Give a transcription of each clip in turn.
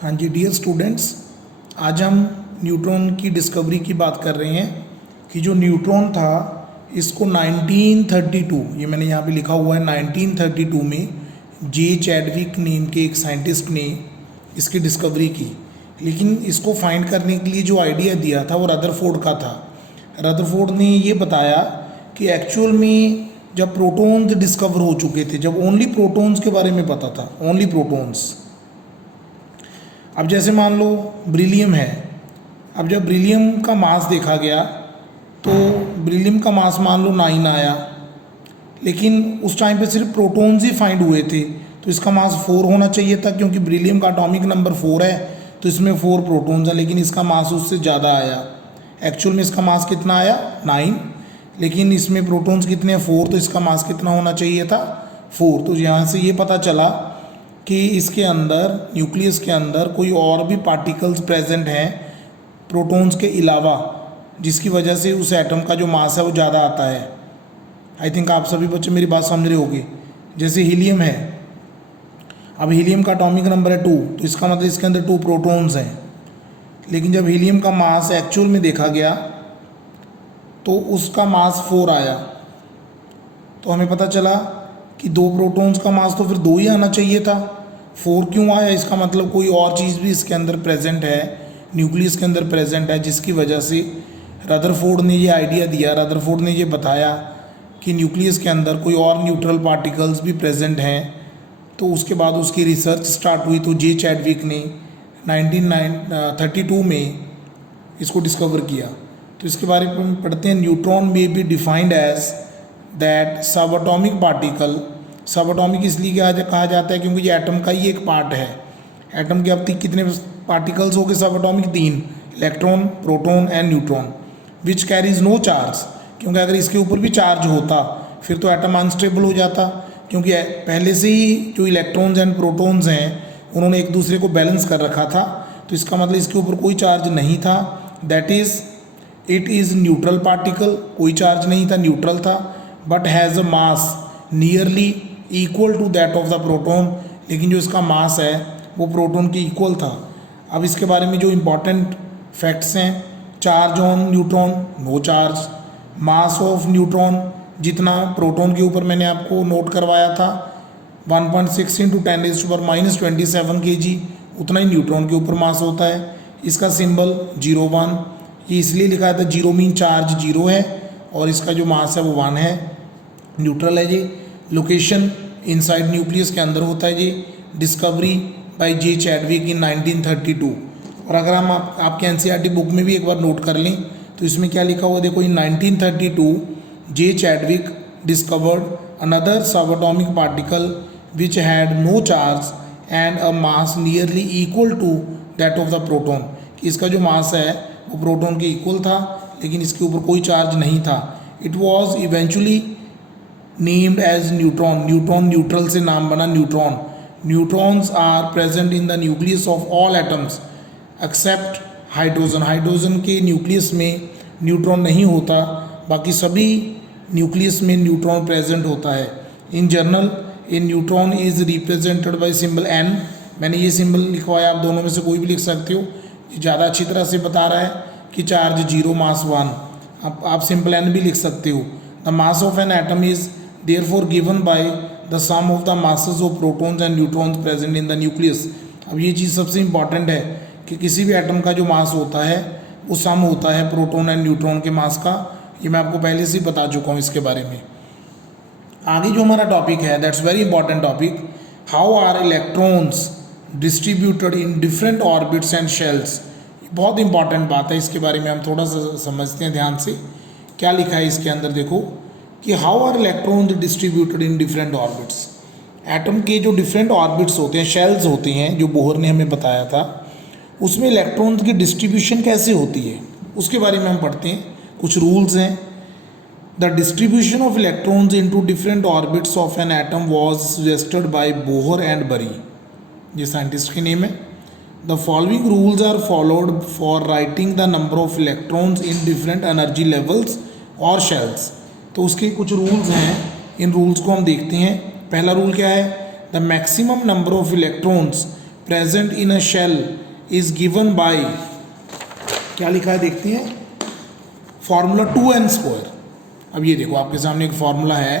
हाँ जी dear students, आज हम न्यूट्रॉन की डिस्कवरी की बात कर रहे हैं कि जो न्यूट्रॉन था इसको 1932, ये मैंने यहाँ पे लिखा हुआ है 1932 में जे चैडविक नेम के एक साइंटिस्ट ने इसकी डिस्कवरी की। लेकिन इसको फाइंड करने के लिए जो आइडिया दिया था वो रदरफोर्ड का था। रदरफोर्ड ने ये बताया कि एक्चुअल में जब प्रोटॉन्स डिस्कवर हो चुके थे, जब ओनली प्रोटॉन्स के बारे में पता था, ओनली प्रोटॉन्स। अब जैसे मान लो ब्रिलियम है, अब जब ब्रिलियम का मास देखा गया तो ब्रिलियम का मास मान लो 9 आया, लेकिन उस टाइम पे सिर्फ प्रोटॉन्स ही फाइंड हुए थे, तो इसका मास 4 होना चाहिए था क्योंकि ब्रिलियम का एटॉमिक नंबर 4 है, तो इसमें 4 प्रोटॉन्स हैं, लेकिन इसका मास उससे ज़्यादा आया। एक्चुअल में इसका मास कितना आया 9, लेकिन इसमें प्रोटॉन्स कितने हैं 4, तो इसका मास कितना होना चाहिए था 4। तो यहाँ से ये पता चला कि इसके अंदर, न्यूक्लियस के अंदर कोई और भी पार्टिकल्स प्रेजेंट हैं प्रोटॉन्स के अलावा, जिसकी वजह से उस एटम का जो मास है वो ज़्यादा आता है। आई थिंक आप सभी बच्चे मेरी बात समझ रहे होंगे। जैसे हीलियम है, अब हीलियम का एटॉमिक नंबर है 2, तो इसका मतलब इसके अंदर 2 प्रोटॉन्स हैं, लेकिन जब हीलियम का मास एक्चुअल में देखा गया तो उसका मास 4 आया। तो हमें पता चला कि 2 प्रोटॉन्स का मास तो फिर 2 ही आना चाहिए था, 4 क्यों आया? इसका मतलब कोई और चीज़ भी इसके अंदर प्रेजेंट है, न्यूक्लियस के अंदर प्रेजेंट है, जिसकी वजह से रदरफोर्ड ने ये आइडिया दिया, रदरफोर्ड ने ये बताया कि न्यूक्लियस के अंदर कोई और न्यूट्रल पार्टिकल्स भी प्रेजेंट हैं। तो उसके बाद उसकी रिसर्च स्टार्ट हुई, तो जे चैडविक ने 1932 में इसको डिस्कवर किया। तो इसके बारे में पढ़ते हैं। न्यूट्रॉन में बी डिफाइंड एज दैट सब एटॉमिक पार्टिकल, सब एटॉमिक इसलिए कहा जाता है क्योंकि ये एटम का ही एक पार्ट है। एटम के अब तक कितने पार्टिकल्स हो गए subatomic? 3, electron, proton and neutron, which carries no charge, क्योंकि अगर इसके ऊपर भी चार्ज होता फिर तो एटम अनस्टेबल हो जाता, क्योंकि पहले से ही जो इलेक्ट्रॉन्स एंड प्रोटॉन्स हैं उन्होंने एक दूसरे को बैलेंस कर रखा था। तो इसका मतलब इसके ऊपर कोई चार्ज नहीं था, that is it is neutral particle, कोई चार्ज नहीं था, न्यूट्रल था, but has a mass nearly equal to that of the proton, लेकिन जो इसका मास है वो प्रोटॉन के इक्वल था। अब इसके बारे में जो इम्पॉर्टेंट फैक्ट्स हैं, charge on neutron no charge, mass of neutron जितना प्रोटॉन के ऊपर मैंने आपको नोट करवाया था 1.6 × 10⁻27 kg, उतना ही न्यूट्रॉन के ऊपर मास होता है। इसका सिंबल 0, 1, ये इसलिए लिखा था 0 मीन चार्ज 0 है, और इसका जो मास है वो 1 है, न्यूट्रल है जी। लोकेशन इनसाइड न्यूक्लियस के अंदर होता है जी। डिस्कवरी बाय जे चैडविक इन 1932। और अगर हम आपके एनसीईआरटी बुक में भी एक बार नोट कर लें तो इसमें क्या लिखा हुआ देखो, in 1932 J Chadwick discovered another subatomic particle which had no charge and a mass nearly equal to that of the proton, कि इसका जो मास है वो प्रोटॉन के इक्वल था, लेकिन इसके ऊपर कोई चार्ज नहीं था। It was eventually named as neutron, neutron neutral से नाम बना neutron. Neutrons are present in the nucleus of all atoms except hydrogen, hydrogen के न्यूक्लियस में न्यूट्रॉन नहीं होता, बाकी सभी न्यूक्लियस में न्यूट्रॉन प्रेजेंट होता है। In general A neutron is represented by symbol n, मैंने ये सिंबल लिखवाया, आप दोनों में से कोई भी लिख सकते हो, ज़्यादा अच्छी तरह से बता रहा है कि चार्ज 0, मास 1, आप सिंपल n भी लिख सकते हो। The mass of an atom is therefore given by the sum of the masses of protons and neutrons present in the nucleus. अब ये चीज़ सबसे इंपॉर्टेंट है कि किसी भी एटम का जो मास होता है वो सम होता है प्रोटॉन एंड न्यूट्रॉन के मास का। ये मैं आपको पहले से ही बता चुका हूँ इसके बारे में। आगे जो हमारा टॉपिक है, that's very important topic, how are electrons distributed in different orbits and shells. बहुत इंपॉर्टेंट बात है, इसके बारे में हम थोड़ा सा समझते हैं ध्यान से। क्या लिखा है इसके अंदर देखो कि how are electrons distributed in different orbits. Atom के जो डिफरेंट ऑर्बिट्स होते हैं, शेल्स होते हैं, जो बोहर ने हमें बताया था, उसमें इलेक्ट्रॉन्स की डिस्ट्रीब्यूशन कैसे होती है उसके बारे में हम पढ़ते हैं। कुछ रूल्स हैं। The distribution of electrons into different orbits of an atom was suggested by Bohr and Bury, ये साइंटिस्ट के नेम है। The following rules are followed for writing the number of electrons in different energy levels और shells. तो उसके कुछ rules हैं, इन rules को हम देखते हैं। पहला रूल क्या है? The maximum number of electrons present in a shell is given by, क्या लिखा है देखते हैं, फॉर्मूला 2n²। अब ये देखो आपके सामने एक फॉर्मूला है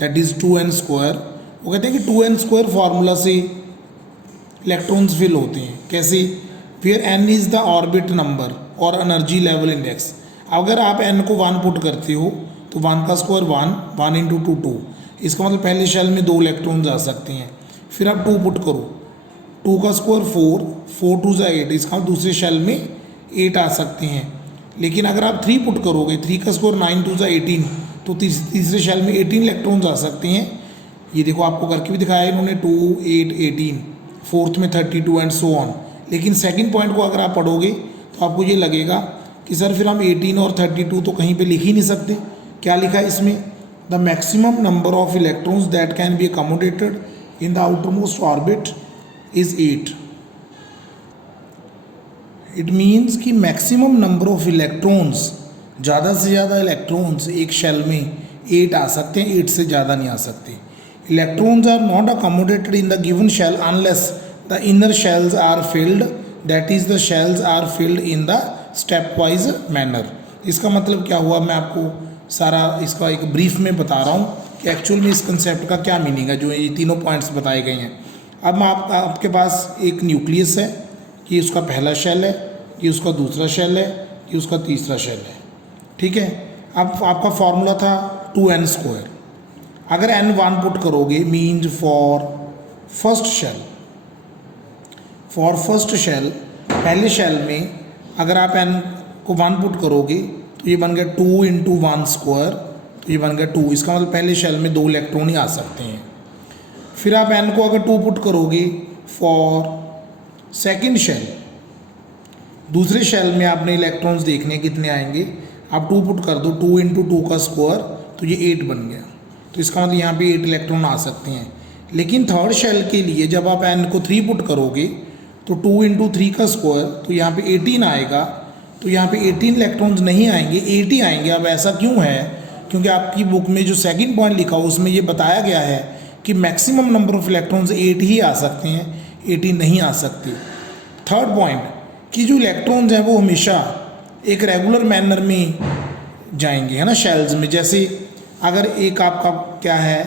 दैट इज 2n²। वो कहते हैं कि 2n² फॉर्मूला से इलेक्ट्रॉन्स फिल होते हैं। कैसे? Where n is the orbit number और एनर्जी लेवल इंडेक्स। अगर आप n को 1 पुट करते हो तो 1 का स्क्वायर 1, 1 इंटू 2 2। इसका मतलब पहले शेल में 2 इलेक्ट्रॉन्स आ सकते हैं। फिर आप 2 पुट करो, 2 का स्क्वायर 4, 4 2 ज़ा 8। इसका मतलब दूसरे शेल में 8 आ सकते हैं। लेकिन अगर आप 3 पुट करोगे, 3 का स्क्वायर 9 2 ज़ा 18, तो तीसरे शेल में 18 इलेक्ट्रॉन्स आ सकते हैं। ये देखो आपको करके भी दिखाया इन्होंने, 2 8 18, फोर्थ में 32 एंड सो ऑन। लेकिन सेकंड पॉइंट को अगर आप पढ़ोगे तो आपको ये लगेगा कि सर फिर हम 18 और 32 तो कहीं पे लिख ही नहीं सकते। क्या लिखा है इसमें? The maximum number of electrons that can be accommodated in the outermost orbit is 8। It means कि मैक्सिमम नंबर ऑफ इलेक्ट्रॉन्स, ज़्यादा से ज़्यादा इलेक्ट्रॉन्स एक शेल में 8 आ सकते हैं, 8 से ज़्यादा नहीं आ सकते। Electrons are not accommodated in the given shell unless the inner shells are filled, that is the shells are filled in the step wise manner. इसका मतलब क्या हुआ, मैं आपको सारा इसका एक ब्रीफ में बता रहा हूँ कि एक्चुअल में इस कंसेप्ट का क्या मीनिंग है, जो ये तीनों पॉइंट्स बताए गए हैं। अब मैं आपके पास एक न्यूक्लियस है, कि उसका पहला शेल है, कि उसका दूसरा शेल है, कि उसका तीसरा शेल है। ठीक है। अब आपका फॉर्मूला था 2n²। अगर n 1 पुट करोगे मीन्स फॉर फर्स्ट शेल, पहले शेल में अगर आप n को 1 पुट करोगे तो ये बन गया 2 इंटू 1², तो ये बन गया 2। इसका मतलब पहले शेल में 2 इलेक्ट्रॉन ही आ सकते हैं। फिर आप n को अगर 2 पुट करोगे फॉर सेकंड शेल, दूसरे शेल में आपने इलेक्ट्रॉन्स देखने कितने आएंगे, आप 2 पुट कर दो, 2 इंटू 2 का स्क्वायर, तो ये 8 बन गया। तो इसका मतलब यहाँ पे 8 इलेक्ट्रॉन आ सकते हैं। लेकिन थर्ड शेल के लिए जब आप n को 3 पुट करोगे तो 2 इंटू 3 का स्क्वायर, तो यहाँ पे 18 आएगा। तो यहाँ पे 18 इलेक्ट्रॉन्स नहीं आएंगे, 8 ही आएंगे। अब ऐसा क्यों है? क्योंकि आपकी बुक में जो सेकंड पॉइंट लिखा हो उसमें ये बताया गया है कि मैक्सिमम नंबर ऑफ इलेक्ट्रॉन्स 8 ही आ सकते हैं, 18 नहीं आ सकते। थर्ड पॉइंट कि जो इलेक्ट्रॉन्स हैं वो हमेशा एक रेगुलर मैनर में जाएंगे, है ना, शेल्स में। जैसे अगर एक आपका क्या है,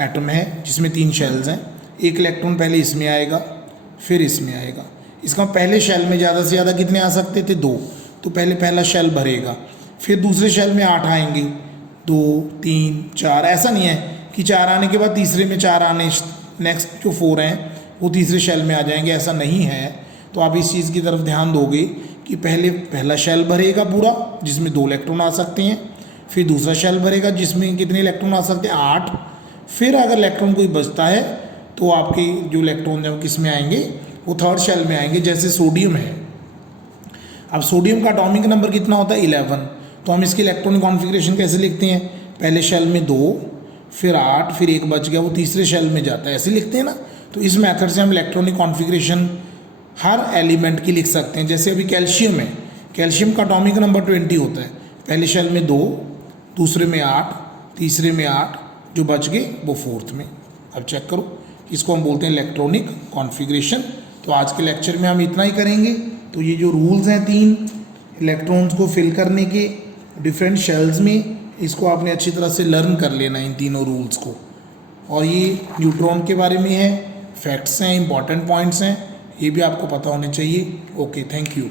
एटम है जिसमें 3 शेल्स हैं, एक इलेक्ट्रॉन पहले इसमें आएगा फिर इसमें आएगा। इसका पहले शेल में ज़्यादा से ज़्यादा कितने आ सकते थे? 2। तो पहला शेल भरेगा, फिर दूसरे शेल में 8 आएंगे, 2 3 4। ऐसा नहीं है कि 4 आने के बाद तीसरे में 4 आने, नेक्स्ट जो 4 हैं वो तीसरे शेल में आ जाएंगे, ऐसा नहीं है। तो आप इस चीज़ की तरफ ध्यान दोगे कि पहला शेल भरेगा पूरा जिसमें 2 इलेक्ट्रॉन आ सकते हैं, फिर दूसरा शेल भरेगा जिसमें कितने इलेक्ट्रॉन आ सकते हैं? 8। फिर अगर इलेक्ट्रॉन कोई बचता है तो आपके जो इलेक्ट्रॉन हैं वो किस में आएंगे? वो थर्ड शेल में आएंगे। जैसे सोडियम है, अब सोडियम का एटॉमिक नंबर कितना होता है? 11। तो हम इसकी इलेक्ट्रॉनिक कॉन्फ़िगरेशन कैसे लिखते हैं? पहले शेल में 2, फिर 8, फिर 1 बच गया, वो तीसरे शेल में जाता है, ऐसे लिखते हैं ना। तो इस मेथड से हम इलेक्ट्रॉनिक कॉन्फ़िगरेशन हर एलिमेंट की लिख सकते हैं। जैसे अभी कैल्शियम है, कैल्शियम का एटॉमिक नंबर 20 होता है। पहले शेल में 2, दूसरे में 8, तीसरे में 8, जो बच गए वो फोर्थ में। अब चेक करो, इसको हम बोलते हैं इलेक्ट्रॉनिक कॉन्फ़िगरेशन। तो आज के लेक्चर में हम इतना ही करेंगे। तो ये जो रूल्स हैं 3 इलेक्ट्रॉन्स को फिल करने के डिफरेंट शेल्स में, इसको आपने अच्छी तरह से लर्न कर लेना इन तीनों रूल्स को। और ये न्यूट्रॉन के बारे में है, फैक्ट्स हैं, इंपॉर्टेंट पॉइंट्स हैं, ये भी आपको पता होने चाहिए। Okay, thank you.